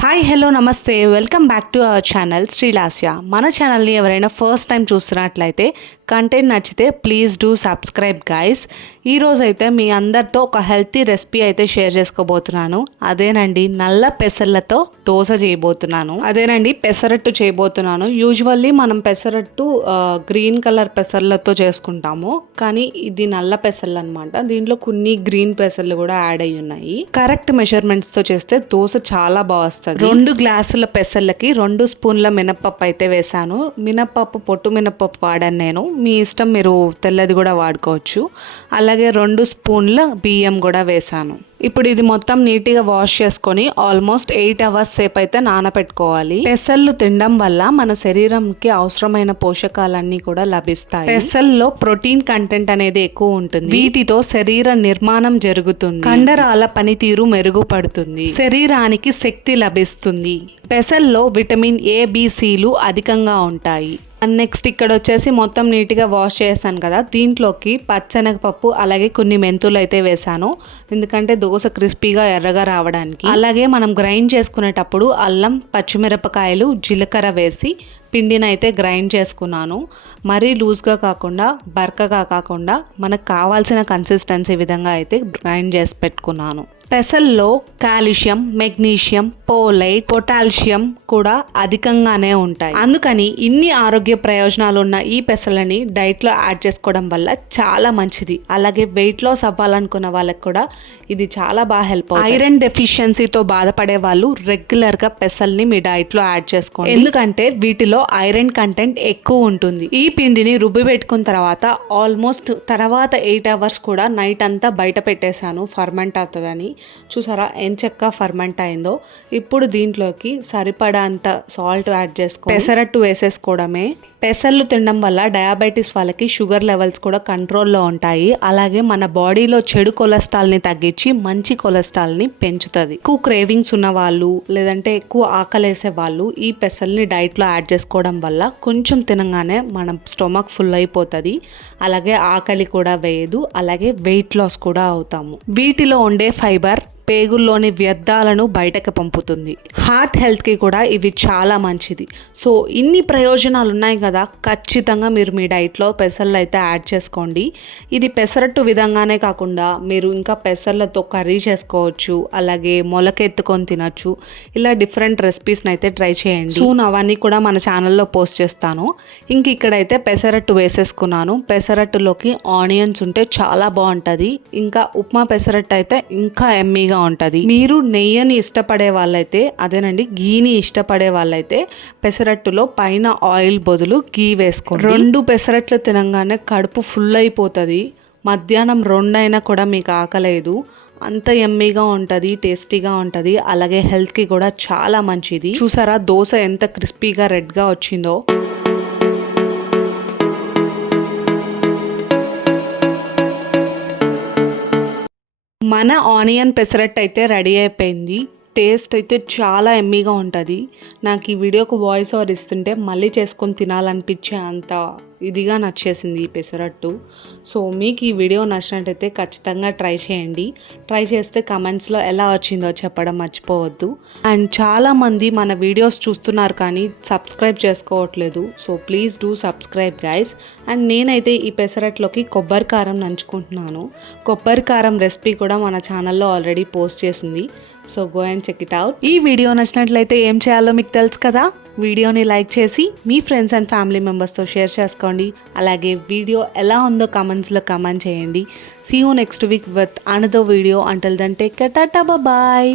Hi hello నమస్తే welcome back to our channel Srilasya. మన ఛానల్ని ఎవరైనా ఫస్ట్ టైం చూస్తున్నట్లయితే కంటెంట్ నచ్చితే ప్లీజ్ డూ సబ్స్క్రైబ్ గైస్. ఈరోజైతే మీ అందరితో ఒక హెల్తీ రెసిపీ అయితే షేర్ చేసుకోబోతున్నాను. అదేనండి నల్ల పెసర్లతో దోశ చేయబోతున్నాను. పెసరట్టు చేయబోతున్నాను. యూజువల్లీ మనం పెసరట్టు గ్రీన్ కలర్ పెసర్లతో చేసుకుంటాము, కానీ ఇది నల్ల పెసర్లు అనమాట. దీంట్లో కొన్ని గ్రీన్ పెసర్లు కూడా యాడ్ అయ్యి ఉన్నాయి. కరెక్ట్ మెజర్మెంట్స్తో చేస్తే దోశ చాలా బాగా వస్తుంది. 2 గ్లాసుల పెసర్లకి 2 స్పూన్ల మినపప్పు అయితే వేసాను. మినపప్పు పొట్టు మినపప్పు వాడాను నేను, మీ ఇష్టం, మీరు తెల్లది కూడా వాడుకోవచ్చు. అలాగే 2 స్పూన్ల బియ్యం కూడా వేసాను. ఇప్పుడు ఇది మొత్తం నీట్గా వాష్ చేసుకొని ఆల్మోస్ట్ 8 అవర్స్ సేపు అయితే నానబెట్టుకోవాలి. పెసర్లు తినడం వల్ల మన శరీరంకి అవసరమైన పోషకాలన్నీ కూడా లభిస్తాయి. పెసల్లో ప్రోటీన్ కంటెంట్ అనేది ఎక్కువ ఉంటుంది. వీటితో శరీర నిర్మాణం జరుగుతుంది, కండరాల పనితీరు మెరుగుపడుతుంది, శరీరానికి శక్తి లభిస్తుంది. పెసల్లో విటమిన్ ఏ, బి, సిలు అధికంగా ఉంటాయి. నెక్స్ట్ ఇక్కడ వచ్చేసి మొత్తం నీట్గా వాష్ చేశాను కదా, దీంట్లోకి పచ్చెనగపప్పు అలాగే కొన్ని మెంతులు అయితే వేసాను, ఎందుకంటే దోశ క్రిస్పీగా ఎర్రగా రావడానికి. అలాగే మనం గ్రైండ్ చేసుకునేటప్పుడు అల్లం, పచ్చిమిరపకాయలు, జీలకర్ర వేసి పిండిని అయితే గ్రైండ్ చేసుకున్నాను. మరీ లూజ్గా కాకుండా బరకగా కాకుండా మనకు కావాల్సిన కన్సిస్టెన్సీ విధంగా అయితే గ్రైండ్ చేసి పెట్టుకున్నాను. పెసల్లో కాల్షియం, మెగ్నీషియం, పోలైట్, పొటాషియం కూడా అధికంగానే ఉంటాయి. అందుకని ఇన్ని ఆరోగ్య ప్రయోజనాలు ఉన్న ఈ పెసలని డైట్లో యాడ్ చేసుకోవడం వల్ల చాలా మంచిది. అలాగే వెయిట్ లాస్ అవ్వాలనుకున్న వాళ్ళకి కూడా ఇది చాలా బాగా హెల్ప్ అవుతుంది. ఐరన్ డెఫిషియన్సీతో బాధపడే వాళ్ళు రెగ్యులర్గా పెసల్ని మీ డైట్లో యాడ్ చేసుకోండి, ఎందుకంటే వీటిలో ఐరన్ కంటెంట్ ఎక్కువ ఉంటుంది. ఈ పిండిని రుబ్బి పెట్టుకున్న తర్వాత ఆల్మోస్ట్ తర్వాత 8 అవర్స్ కూడా నైట్ అంతా బయట పెట్టేశాను, ఫర్మెంట్ అవుతుందని. చూసారా ఎంచక్కా ఫర్మెంట్ అయిందో. ఇప్పుడు దీంట్లోకి సరిపడా అంత సాల్ట్ యాడ్ చేసుకో, పెసరట్టు వేసేసుకోవడమే. పెసర్లు తినడం వల్ల డయాబెటీస్ వాళ్ళకి షుగర్ లెవెల్స్ కూడా కంట్రోల్లో ఉంటాయి. అలాగే మన బాడీలో చెడు కొలెస్ట్రాల్ని తగ్గించి మంచి కొలెస్ట్రాల్ని పెంచుతుంది. ఎక్కువ క్రేవింగ్స్ ఉన్న వాళ్ళు, లేదంటే ఎక్కువ ఆకలేసే వాళ్ళు ఈ పెసల్ని డైట్లో యాడ్ చేసుకోవడం వల్ల కొంచెం తినగానే మన స్టొమక్ ఫుల్ అయిపోతుంది. అలాగే ఆకలి కూడా వేయదు, అలాగే వెయిట్ లాస్ కూడా అవుతాము. వీటిలో ఉండే ఫైబర్ పేగుల్లోని వ్యర్థాలను బయటకు పంపుతుంది. హార్ట్ హెల్త్కి కూడా ఇవి చాలా మంచిది. సో ఇన్ని ప్రయోజనాలు ఉన్నాయి కదా, ఖచ్చితంగా మీరు మీ డైట్లో పెసర్లు అయితే యాడ్ చేసుకోండి. ఇది పెసరట్టు విధంగానే కాకుండా మీరు ఇంకా పెసర్లతో కర్రీ చేసుకోవచ్చు, అలాగే మొలకెత్తుకొని తినచ్చు. ఇలా డిఫరెంట్ రెసిపీస్ని అయితే ట్రై చేయండి. సో అవన్నీ కూడా మన ఛానల్లో పోస్ట్ చేస్తాను. ఇంక ఇక్కడైతే పెసరట్టు వేసేసుకున్నాను. పెసరట్టులోకి ఆనియన్స్ ఉంటే చాలా బాగుంటుంది. ఇంకా ఉప్మా పెసరట్టు అయితే ఇంకా ఎమ్మీగా ఉంటుంది. మీరు నెయ్యిని ఇష్టపడే వాళ్ళైతే, అదేనండి గీని ఇష్టపడే వాళ్ళైతే పెసరట్టులో పైన ఆయిల్ బదులు గీ వేసుకోండి. 2 పెసరట్లు తినగానే కడుపు ఫుల్ అయిపోతుంది. మధ్యాహ్నం 2 అయినా కూడా మీకు ఆకలేదు. అంత ఎమ్మీగా ఉంటుంది, టేస్టీగా ఉంటుంది. అలాగే హెల్త్కి కూడా చాలా మంచిది. చూసారా దోశ ఎంత క్రిస్పీగా రెడ్గా వచ్చిందో. మన ఆనియన్ పెసరట్టు అయితే రెడీ అయిపోయింది. టేస్ట్ అయితే చాలా ఎమ్మీగా ఉంటుంది. నాకు ఈ వీడియోకు వాయిస్ ఓవర్ ఇస్తుంటే మళ్ళీ చేసుకొని తినాలనిపించే అంత ఇదిగా నచ్చేసింది ఈ పెసరట్టు. సో మీకు ఈ వీడియో నచ్చినట్టయితే ఖచ్చితంగా ట్రై చేయండి. ట్రై చేస్తే కమెంట్స్లో ఎలా వచ్చిందో చెప్పడం మర్చిపోవద్దు. అండ్ చాలామంది మన వీడియోస్ చూస్తున్నారు కానీ సబ్స్క్రైబ్ చేసుకోవట్లేదు. So please do subscribe guys. And నేనైతే ఈ పెసరట్లోకి కొబ్బరి కారం నంచుకుంటున్నాను. కొబ్బరి కారం రెసిపీ కూడా మన ఛానల్లో ఆల్రెడీ పోస్ట్ చేసింది. So go and check it out. ఈ వీడియో నచ్చినట్లయితే ఏం చేయాలో మీకు తెలుసు కదా, వీడియోని లైక్ చేసి మీ ఫ్రెండ్స్ అండ్ ఫ్యామిలీ మెంబర్స్తో షేర్ చేసుకోండి. అలాగే వీడియో ఎలా ఉందో కమెంట్స్లో కమెంట్ చేయండి. See you next week with another video. Until then take care, tata, bye.